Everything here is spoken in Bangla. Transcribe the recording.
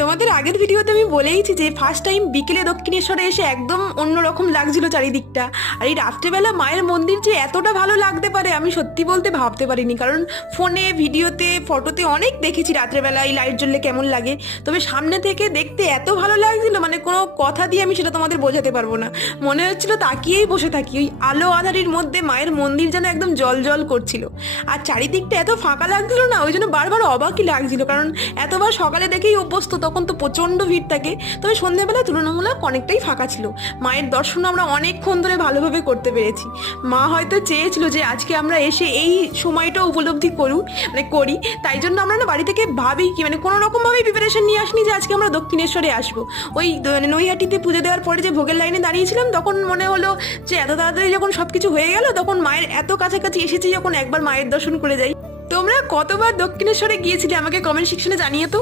তোমাদের আগের ভিডিওতে আমি বলেইছি যে ফার্স্ট টাইম বিকেলে দক্ষিণেশ্বরে এসে একদম অন্যরকম লাগছিল চারিদিকটা। আর এই রাত্রেবেলা মায়ের মন্দির যে এতটা ভালো লাগতে পারে আমি সত্যি বলতে ভাবতে পারিনি, কারণ ফোনে ভিডিওতে ফটোতে অনেক দেখেছি রাত্রেবেলা এই লাইট জ্বললে কেমন লাগে, তবে সামনে থেকে দেখতে এত ভালো লাগছিল মানে কোনো কথা দিয়ে আমি সেটা তোমাদের বোঝাতে পারবো না। মনে হচ্ছিল তাকিয়েই বসে থাকি, ওই আলো আঁধারির মধ্যে মায়ের মন্দির যেন একদম জল জল করছিল। আর চারিদিকটা এত ফাঁকা লাগছিল না, ওই জন্য বারবার অবাকই লাগছিল, কারণ এতবার সকালে দেখেই অভ্যস্ত, তখন তো প্রচণ্ড ভিড় থাকে। তবে সন্ধ্যেবেলা তুলনামূলক অনেকটাই ফাঁকা ছিল। মায়ের দর্শন আমরা অনেকক্ষণ ধরে ভালোভাবে করতে পেরেছি। মা হয়তো চেয়েছিল যে আজকে আমরা এসে এই সময়টা উপলব্ধি করি, তাই জন্য আমরা না বাড়ি থেকে ভাবি কি মানে কোনো রকমভাবেই প্রিপারেশন নিয়ে আসনি যে আজকে আমরা দক্ষিণেশ্বরে আসবো। ওই নৈহাটিতে পুজো দেওয়ার পরে যে ভোগের লাইনে দাঁড়িয়েছিলাম তখন মনে হলো যে এত তাড়াতাড়ি যখন সবকিছু হয়ে গেল, তখন মায়ের এত কাছাকাছি এসেছি যখন একবার মায়ের দর্শন করে যাই। তোমরা কতবার দক্ষিণেশ্বরে গিয়েছিলে আমাকে কমেন্ট সেকশনে জানিয়ে তো।